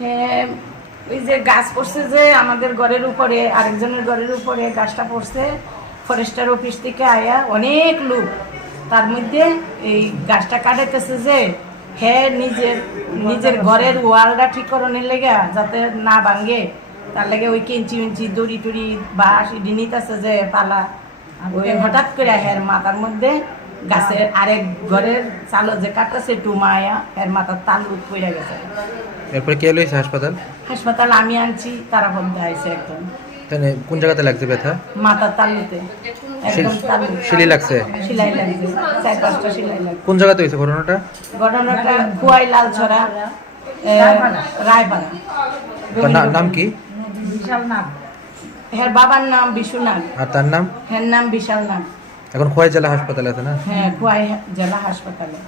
হ্যাঁ, ওই যে গাছ পড়ছে যে আমাদের ঘরের উপরে, আরেকজনের ঘরের উপরে গাছটা পড়ছে। ফরেস্টার অফিস থেকে আয়া অনেক লোক, তার মধ্যে এই গাছটা কাটাইতেছে যে হ্যাঁ নিজের নিজের ঘরের ওয়ালটা ঠিক করানোর লেগে যাতে না ভাঙে, তার লেগে ওই কেঞ্চি উঞ্চি দড়ি টড়ি বাঁশ ইডি নিতেছে যে পালা। ওই হঠাৎ করে হ্যার মাথার মধ্যে গাছের আরেক ঘরের চালো যে কাটতেছে টুমায়া এর মাথার তালু পড়ে গেছে। এরপরে কে লইছে হাসপাতাল? হাসপাতাল আমি আনছি, তারা বন্ধ আছে একদম। তাহলে কোন জায়গাতে লাগছে ব্যথা? মাথার তালুতে একদম তালু সিলি লাগছে? সেলাই লাগছে, 4-5টা সেলাই লাগছে। কোন জায়গাতে হয়েছে ঘটনাটা? ঘটনাটা খুয়াই লালছড়া, রায়পাড়া। তার নাম কি? বিশাল নাগ। হ্যাঁ, বাবার নাম বিশু নাগ। আর তার নাম? হ্যাঁ, নাম বিশাল নাগ। এখন খোয়াই জেলা হাসপাতালে আছে না? হ্যাঁ, খুয়াই জেলা হাসপাতালে।